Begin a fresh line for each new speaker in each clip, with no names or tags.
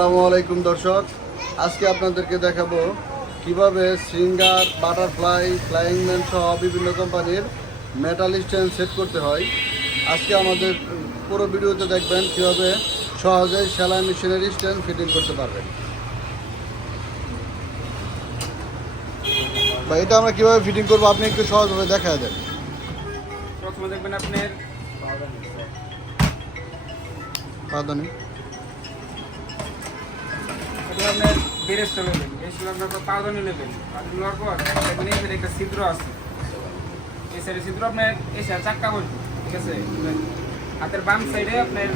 আসসালামু আলাইকুম দর্শক। আজকে আপনাদেরকে দেখাবো কীভাবে সিঙ্গার বাটারফ্লাই ফ্লাইং ম্যান সহ বিভিন্ন কোম্পানির মেটাল স্ট্যান্ড সেট করতে হয়। আজকে আমাদের পুরো ভিডিওতে দেখবেন কীভাবে সহজেই সেলাই মেশিনের স্ট্যান্ড ফিটিং করতে পারবেন। বা এটা আমরা কীভাবে ফিটিং করব আপনি একটু সহজভাবে দেখা দেন।
প্রথমে দেখবেন আপনার
পাদানি।
এটা আপনার বেরেস্টটা নেবেন বেরেস্টটা আপনার পাউডানি নেবেন পাউডানি নেওয়ার পর দেখবেন এই সাইডে একটা ছিদ্র আছে। এই সাইডে ছিদ্র আপনার এই সাইডে চাক্কা বলব ঠিক আছে? হাতের বাম সাইডে আপনার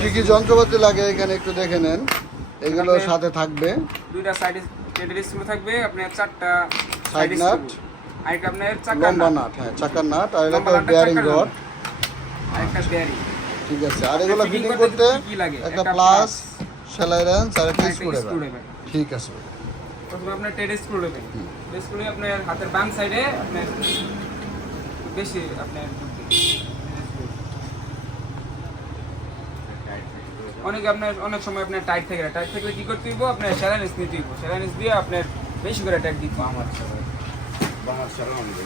কি কি যন্ত্রপাতি লাগে এখানে একটু দেখে নেন। এগুলো সাথে থাকবে।
দুইটা সাইডে টেলিভিস স্ক্রু থাকবে আপনার চারটা সাইড
nut,
আরেকটা আপনার nut,
নাট হ্যাঁ চাকার নাট আর
নাটটা
বেয়ারিং রড
nut, আরেকটা বেয়ারিং
ঠিক আছে। আর এগুলো ফিটিং
করতে?
একটা প্লাস সেলাই রেঞ্চ আর একটা স্ক্রু
screwdriver।
ঠিক আছে।
প্রথমে আপনার টেডে স্ক্রু নেবেন স্ক্রু আপনার হাতের বাম সাইডে আপনার বেশি আপনার অনেক আপনার অনেক সময় আপনার টাইট থাকে টাইট থাকলে কি করতে হইব? আপনার স্যালাইনিস নিতে হইব। স্যালাইনিস দিয়ে আপনার বেশি করে টাইট দিতে হবে। আমার
বাহার অনেক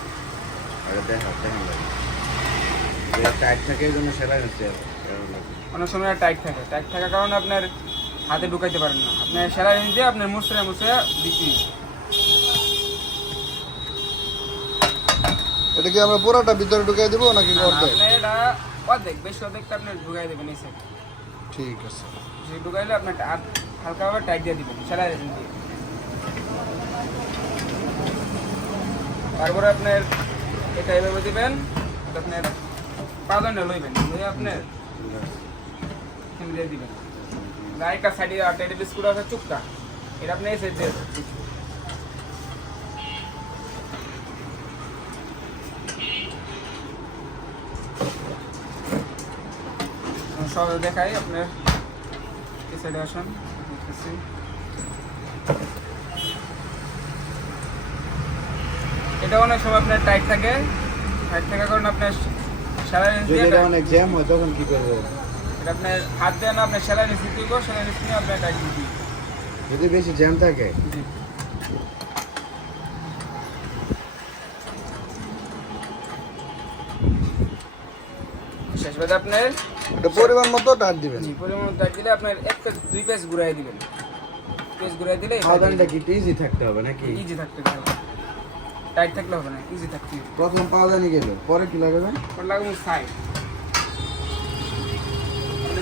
দেখা দেখা লাগে। টাইট থাকে এই জন্য সেলাই হচ্ছে
অনেক সময় টাইট থাকে। টাইট থাকার কারণে আপনার হাতে ঢুকাইতে পারেন না। আপনার স্যালাইনিস দিয়ে আপনার মুসরে মুসরে হইব।
এটা কি আমরা পুরোটা ভিতরে ঢুকিয়ে দেবো নাকি অর্ধেক?
এটা অর্ধেক বেশি অর্ধেকটা আপনি ঢুকাই দেবেন এই সাইড
ঠিক আছে।
ঢুকাইলে আপনার হালকাভাবে টাইট দিয়ে দিবেন সেলাই দিয়ে। তারপরে আপনার এটা এভাবে দিবেন আপনার পাদনে লইবেন লই আপনার দিয়ে দিবেন আরেকটা বিস্কুট আছে, চুপটা। এটা আপনি এই সব দেখাই আপনার। এই সাইডে আসুন এটা অনেক সময় আপনার টাইট থাকে। টাইট থাকার কারণে আপনার
যদি এটা অনেক জ্যাম হয় তখন কি করব?
এটা আপনার হাত দিয়ে না আপনার স্যালাইন দিতে দিব স্যালাইন নিয়ে আপনার টাইট দিতে
যদি বেশি জ্যাম থাকে?
আপনার
এটা পরিমাণ মতো টাট দিবেন।
পরিমাণ টাইট দিলে আপনার এক পেজ দুই পেজ ঘুরাই দিবেন। পেজ ঘুরাই দিলে
পাউডারটা কি ইজি থাকতে হবে নাকি?
ইজি থাকতে হবে। টাইট থাকলে হবে না ইজি থাকতে
প্রথম পাউডানি গেল পরে কি লাগাবেন?
ওর লাগুন সাইড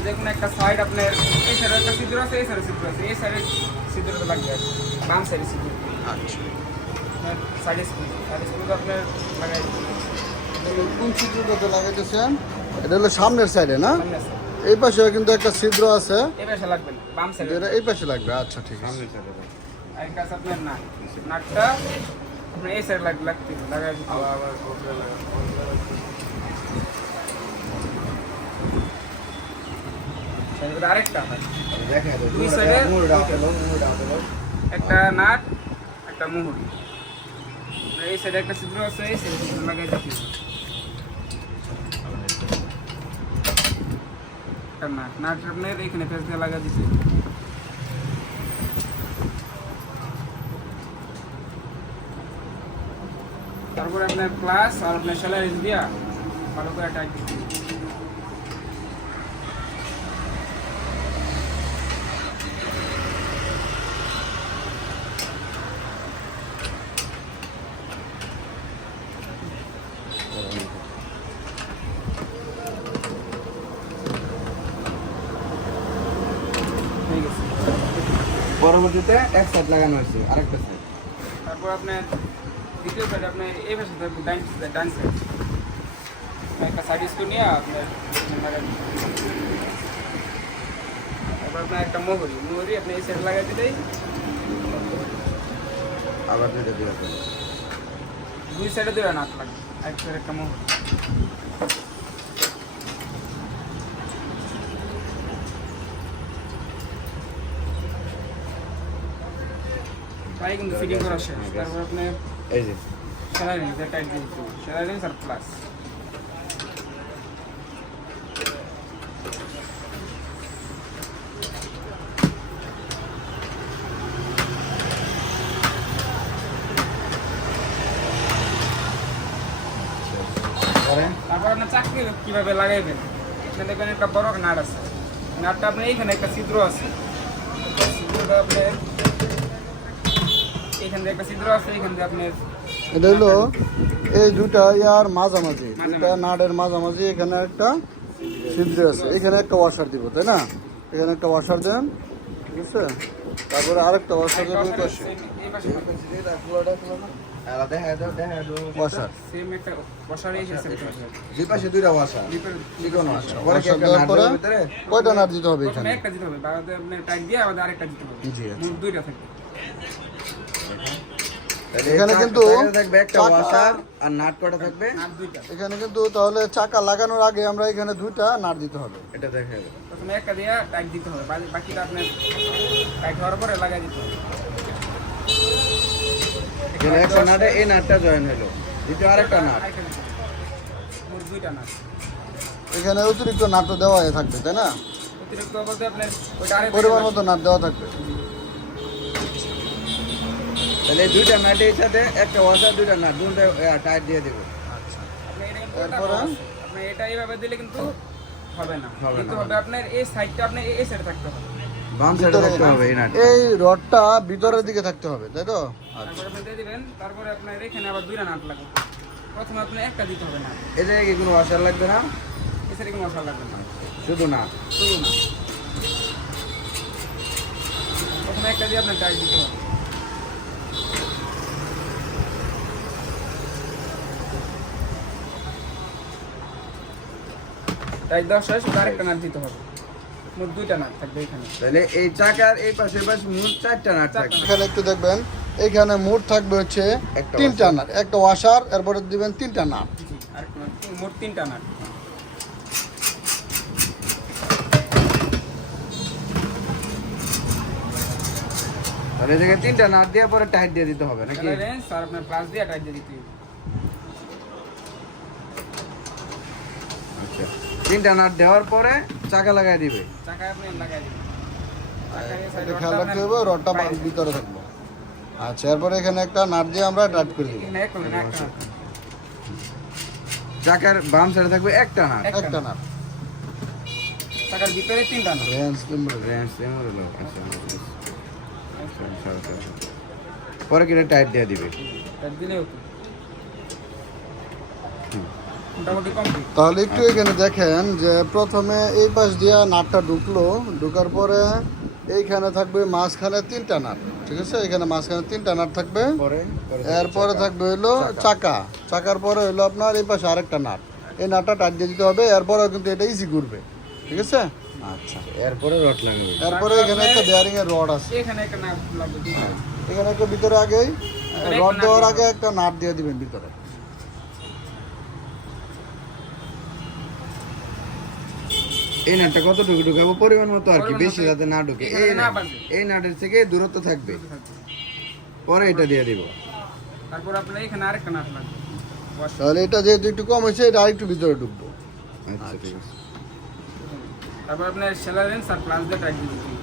দেখুন একটা সাইড আপনার এই সাইডে একটা ছিদ্র আছে এই সাইডে ছিদ্র আছে এই সাইডে ছিদ্রটা লাগবে বাম সাইডে ছিদ্র।
আচ্ছা।
সাইডে স্ক্রু সাইডে স্ক্রু আপনার লাগাই
কোন ছিদ্রটাতে লাগাইতেছেন? এটা হলো সামনের সাইডে না? এই পাশে কিন্তু একটা ছিদ্র আছে।
এই পাশে লাগবে না বাম সাইডে
এই পাশে লাগবে আচ্ছা ঠিক আছে।
সামনে সাইডে
আর আছে আপনার নাট নাটটা আপনার এই সাইড লাগ লাগতে হবে, লাগাই দিতে হবে।
আবার কোপরে
সাইডে আরেকটা হয়
দেখা
দুই side-এ-
মুড় ডাউন মুড় ডাউন
একটা নাট একটা মুহুরি এই সাইডে একটা ছিদ্র আছে এই সাইডে ছিদ্র লাগাই দিতে হবে। একটা নাট নাট আপনার এইখানে পেঁচ দিয়ে লাগাই দিতে তারপরে আপনার ক্লাস আর আপনার স্যালারি দিয়া ভালো করে আছে
পরবর্তীতে এক সাইড লাগানো হয়েছে আরেকটা সাইড
তারপর আপনার দ্বিতীয় সাইড আপনার এই পাশে থাকবে ডাইন ডাইন সাইড একটা সাইড স্ক্রু নিয়ে আপনার। তারপর আপনার একটা মোহরি মোহরি আপনি এই সাইড লাগাই দিলেই
আবার দুইটা দিয়ে
দুই সাইডে দুটো নাট লাগবে এক সাইড একটা মোহরি তাই কিন্তু ফিটিং করা শেষ তারপর আপনি
এই যে
সারাদিন যেটা কিন্তু সারাদিন সারপ্লাস তারপর আপনার চাকরি কিভাবে লাগাইবেন এখানে দেখবেন একটা বড় নাট আছে নাটটা আপনার এইখানে একটা ছিদ্র আছে ছিদ্রটা আপনার এইখান দিয়ে একটা ছিদ্র আছে এইখান দিয়ে আপনি
এটা হলো এই দুটা ইয়ার মাঝামাঝি দুটা নাটের মাঝামাঝি এখানে একটা ছিদ্র আছে। এখানে একটা ওয়াশার দিব তাই না? এখানে একটা ওয়াশার দেন ঠিক আছে? তারপরে আরেকটা ওয়াশার এই পাশে।
দাও
ওয়াশার কয়টা নাট দিতে হবে এখানে?
একটা দিতে হবে আরেকটা দিতে হবে।
আচ্ছা।
দুইটা থাকে
এখানে কিন্তু
থাকবে একটা
চাকা-
ওয়াশার আর নাট কটা থাকবে।
এখানে কিন্তু তাহলে চাকা লাগানোর আগে আমরা এখানে দুইটা নাট দিতে হবে।
এটা দেখা যাবে।
প্রথমে একটা দিয়ে টাইট দিতে হবে বাকিটা আপনার টাইট হওয়ার পরে লাগাই দিতে হবে।
এখানে একটা নাটে এই নাটটা জয়েন হলো। দ্বিতীয় আরেকটা নাট।
দুইটা নাট।
এখানে অতিরিক্ত নাটও দেওয়া থাকবে তাই না?
অতিরিক্ত বলতে আপনার
পরিমাণ মতো নাট দেওয়া থাকবে।
তাহলে এই দুইটা নাটের সাথে একটা ওয়াশার দুইটা নাট দুটো টাইট দিয়ে দেবো।
আপনি এটা। আপনি এইভাবে দিলে কিন্তু হবে না।
হবে
কিন্তু
না।
হবে আপনার এই সাইডটা আপনি এই সাইডে থাকতে হবে।
বাম সাইডে থাকতে হবে এই নাট।
এই রডটা ভিতরের দিকে থাকতে হবে তাই তো? আচ্ছা
আপনি দিয়ে দিবেন তারপরে আপনার এখানে আবার দুইটা নাট লাগবে। প্রথমে আপনি একটা দিতে হবে না
এই জায়গায় কি কোনো ওয়াশার লাগবে না?
সাইডে কোনো মশলা লাগবে না।
শুধু নাট
শুধু না। প্রথমে একটা দিয়ে আপনার টাইট দিতে হবে। টাইট দেওয়া শেষ ওটা আরেকটা নাট দিতে হবে। মোট দুইটা নাট থাকবে এখানে।
তাহলে এই চাকার এই পাশে পাশে মোট চারটা নাট থাকবে।
এখানে একটু দেখবেন এখানে মোট থাকবে হচ্ছে তিনটা নাট। একটা ওয়াশার এরপরে দিবেন তিনটা নাট।
মোট তিনটা নাট।
তাহলে তিনটা নাট দিয়ে পরে টাইট দিয়ে দিতে হবে নাকি?
আর আপনার প্লাস দিয়ে টাইট দিয়ে দিতে হবে।
আচ্ছা। তিনটা নাট দেওয়ার পরে চাকা লাগাই দিবে।
চাকায় আপনি লাগাই দিবেন।
এটা
রডটা
খেয়াল রাখতে হবে রডটা ভিতরে থাকবে। আচ্ছা এরপরে এখানে একটা নাট দিয়ে আমরা টাইট করে দিব
চাকার বাম সাইডে থাকবে একটা নাট।
একটা নাট। চাকার ভিতরে তিনটা নাট।
রেঞ্জ।
পরে কিনা টাইট দিয়ে দিবে?
টাইট কমপ্লিট
তাহলে একটু এখানে দেখেন যে প্রথমে এই পাশ দিয়ে নাটটা ঢুকলো ঢুকার পরে এইখানে থাকবে মাঝখানে তিনটা নাট ঠিক আছে? এখানে মাঝখানে তিনটা নাট থাকবে।
পরে পরে
এরপরে থাকবে হলো চাকা। চাকার পরে হলো আপনার এই পাশে আরেকটা নাট। এই নাটটা টাট দিয়ে দিতে হবে এরপরেও কিন্তু এটা ইজি ঘুরবে ঠিক আছে? আচ্ছা
এরপরে রড লাগবে।
এরপরে এখানে একটা বেয়ারিং এর রড আছে।
এখানে একটা নাট লাগবে।
এখানে একটা ভিতরে আগেই রড দেওয়ার আগে একটা নাট দিয়ে দিবেন ভিতরে।
এই নাটটা কতটুকু ঢুকাবো? পরিমাণ মতো আর কি বেশি যাতে না ঢুকে। এই
না
এই নাটের থেকে দূরত্ব থাকবে। পরে এটা দিয়ে দিব।
তারপর আপনার এখানে আরেকটা নাট লাগবে।
তাহলে এটা যেহেতু একটু কম হয়েছে এটা আরেকটু ভিতরে ঢুকবো।
আচ্ছা ঠিক আছে।
তারপর আপনার সেলার রেঞ্জ আর প্লাস দিয়ে টাইট দিতে হবে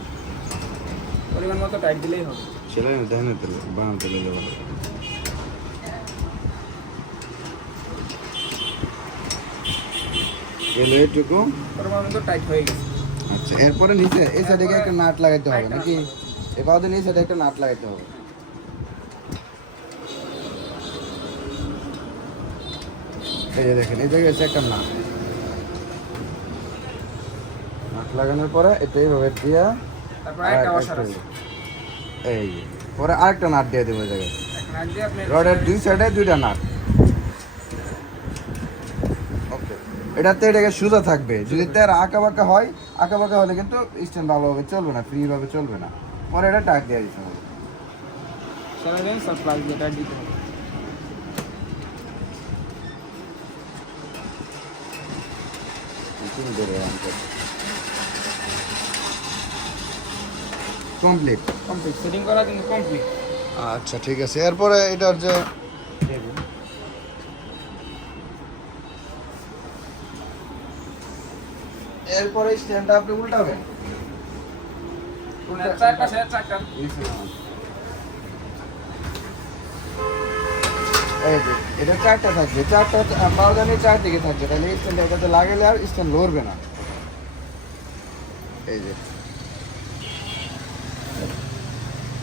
পরিমাণ মতো টাইট দিলেই হবে।
ছেলে দেখেন তো বানাম তেলে যাব। এটুকু
টাইট হয়ে গেছে।
আচ্ছা এরপরে নিচে এই সাইডে একটা নাট লাগাইতে হবে নাকি? এবার ওদের এই সাইডে একটা নাট লাগাইতে হবে। এই যে দেখেন এই জায়গায় একটা নাট। নাট লাগানোর পরে এটা এইভাবে দিয়া এই পরে আরেকটা নাট দিয়ে দেবো এই জায়গায়। রডের দুই সাইডে দুইটা নাট ওকে এটাতে এটাকে সোজা থাকবে। যদি তার আঁকা বাঁকা হয় আঁকা বাঁকা হলে কিন্তু স্ট্যান্ড ভালোভাবে চলবে না ফ্রি ভাবে চলবে না। পরে এটা টাক দিয়ে দিতে হবে।
দিতে
কমপ্লিট
কমপ্লিট সেটিং করা কিন্তু কমপ্লিট
আচ্ছা ঠিক আছে। এরপরে এটার যে
এরপরে স্ট্যান্ডটা আপনি উল্টাবেন।
চার
এই যে এটা চারটা থাকবে। চারটা চারদিকে থাকবে তাহলে স্ট্যান্ড এটাতে লাগালে আর স্ট্যান্ড লড়বে না। এই যে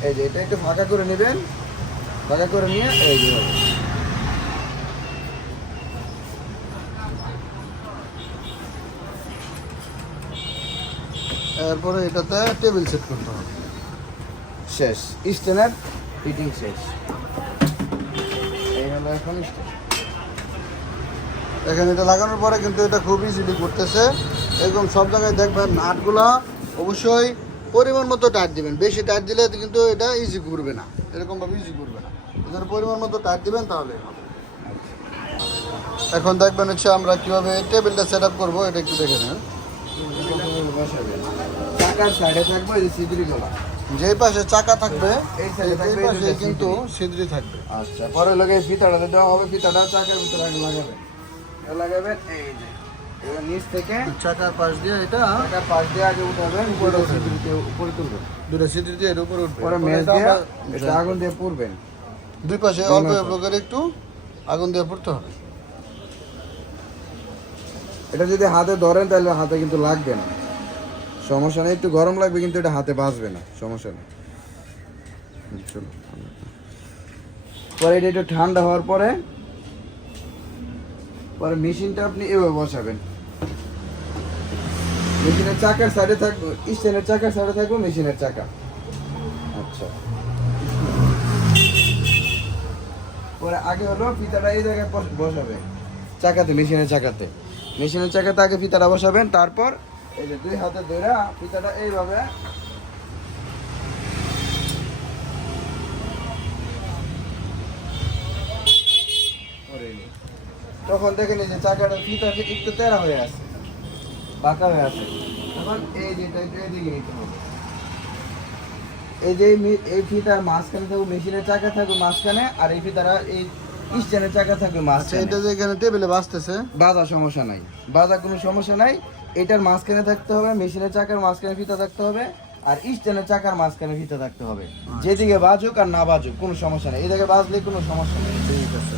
এই যে এটা একটু ফাঁকা করে নেবেন। ফাঁকা করে নিয়ে এই যে।
এরপরে এটাতে টেবিল সেট করতে হবে।
শেষ। স্ট্যান্ডার্ড ফিটিং শেষ। এই হলো এখন
এখানে এটা লাগানোর পরে কিন্তু এটা খুব ইজিলি করতেছে। এরকম সব জায়গায় দেখবেন নাটগুলা অবশ্যই পরিমাণ মতো টাইট দিবেন। বেশি টাইট দিলে কিন্তু এটা ইজি ঘুরবে না। এরকমভাবে ইজি ঘুরবে না। এজন্য পরিমাণ মতো টাইট দিবেন তাহলে এখন দেখবেন হচ্ছে আমরা কীভাবে টেবিলটা সেট আপ করব এটা একটু দেখে নেন।
বসাবেন চাকার সাইডে থাকবে এই সিদ্রি গলা।
যে পাশে চাকা থাকবে
এই
এই
সাইডে থাকবে
পাশে কিন্তু
সিদ্রি।
থাকবে।
আচ্ছা পরে ফিতাটা দেওয়া হবে ফিতাটা চাকার ভিতরে আগে লাগাবেন। এই যে। নিচ থেকে
চাকার পাশ দিয়ে এটা
চাকার পাশ দিয়ে আগে উঠাবেন উপরে সিদ্রিতে উপরে তুলবেন।
দুটো সিদ্রি দিয়ে এর উপরে উঠবে।
পরে মেজ
এটা
দিয়ে এটা আগুন দিয়ে পুরবেন
দুই পাশে
দুই
অল্প অল্প করে একটু আগুন দিয়ে পড়তে হবে।
এটা যদি হাতে ধরেন তাহলে হাতে কিন্তু লাগবে না। সমস্যা নেই, একটু গরম লাগবে কিন্তু এটা হাতে বাঁচবে না, সমস্যা নেই। পরে এটা একটু ঠান্ডা হওয়ার পরে পরে মেশিনটা আপনি এভাবে বসাবেন। মেশিনের চাকার সাইডে থাকবে, স্ট্যান্ডের চাকার সাইডে থাকবে, মেশিনের চাকা। আচ্ছা। পরে আগে হলো ফিতাটা এই জায়গায় বসাবে চাকাতে, মেশিনের চাকাতে। মেশিনের চাকাতে আগে ফিতাটা বসাবেন, তারপর এই যে দুই হাতে ধরে ফিতাটা এইভাবে তখন দেখেন এই যে চাকাটা ফিতা একটু তেরা হয়ে আছে বাঁকা হয়ে আছে। তখন এই যেটা একটু এদিকে নিতে হবে। এই যে এই ফিতার মাঝখানে থাকবে মেশিনের চাকা থাকবে মাঝখানে আর এই ফিতারা এই স্ট্যান্ডের চাকা থাকবে
আচ্ছা
মাঝখানে।
এটা যে এখানে টেবিলে বাঁচতেছে
বাধা সমস্যা নাই। বাধা কোনো সমস্যা নাই। এটার মাঝখানে থাকতে হবে মেশিনের চাকার মাঝখানে ফিতা থাকতে হবে আর স্ট্যান্ডের চাকার মাঝখানে ফিতা থাকতে হবে। যেদিকে বাজুক আর না বাজুক কোনো সমস্যা নেই। এদিকে বাজলে কোনো সমস্যা নেই।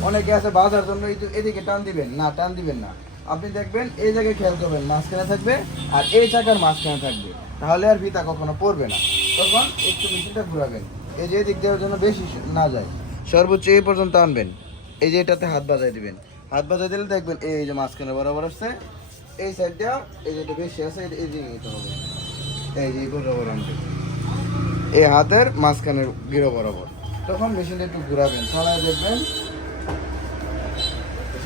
অনেকে আছে বাজার জন্য এদিকে টান দিবেন না টান দিবেন না। আপনি দেখবেন এই জায়গায় খেয়াল করবেন মাঝখানে থাকবে আর এই চাকার মাঝখানে থাকবে। তাহলে আর ফিতা কখনো পড়বে না। তখন একটু মেশিনটা ঘুরাবেন। এই যে এদিক দেওয়ার জন্য বেশি না যায়। সর্বোচ্চ এই পর্যন্ত আনবেন। এই যে এটাতে হাত বাজাই দিবেন। হাত বাজাই দিলে দেখবেন এই যে মাঝখানে বরাবর আসছে এই সাইডটা এই যেটা বেশি আছে এই দিকে নিতে হবে এই যে বরাবর এই হাতের মাঝখানের গিরো বরাবর তখন মেশিনটা একটু ঘুরাবেন চালায় দেখবেন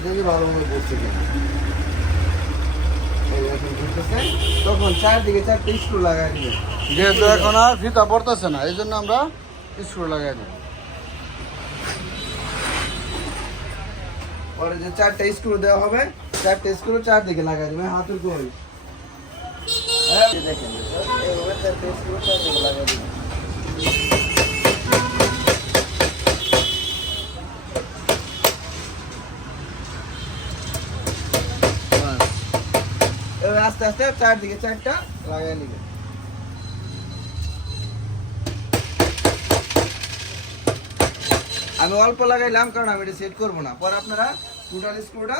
দেখি ভালোভাবে বসছে কিনা। তখন চারটে
যেহেতু এখন আর পড়তেছে না এই জন্য আমরা
পরে যে চারটে স্ক্রু দেওয়া হবে চারটে স্ক্রু চারদিকে লাগাই দিবেন হাতের গোল হ্যাঁ, এই দেখেন এইভাবে চারটে স্ক্রু চারদিকে লাগাই দিবেন এবার আস্তে আস্তে চারদিকে চারটা লাগাই নিবেন আমি অল্প লাগাইলাম কারণ আমি এটা সেট করব না পরে আপনারা টোটাল স্ক্রুটা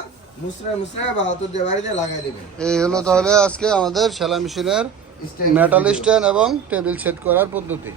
এই হলো তাহলে আজকে আমাদের সেলাই মেশিনের মেটাল স্ট্যান্ড এবং টেবিল সেট করার পদ্ধতি।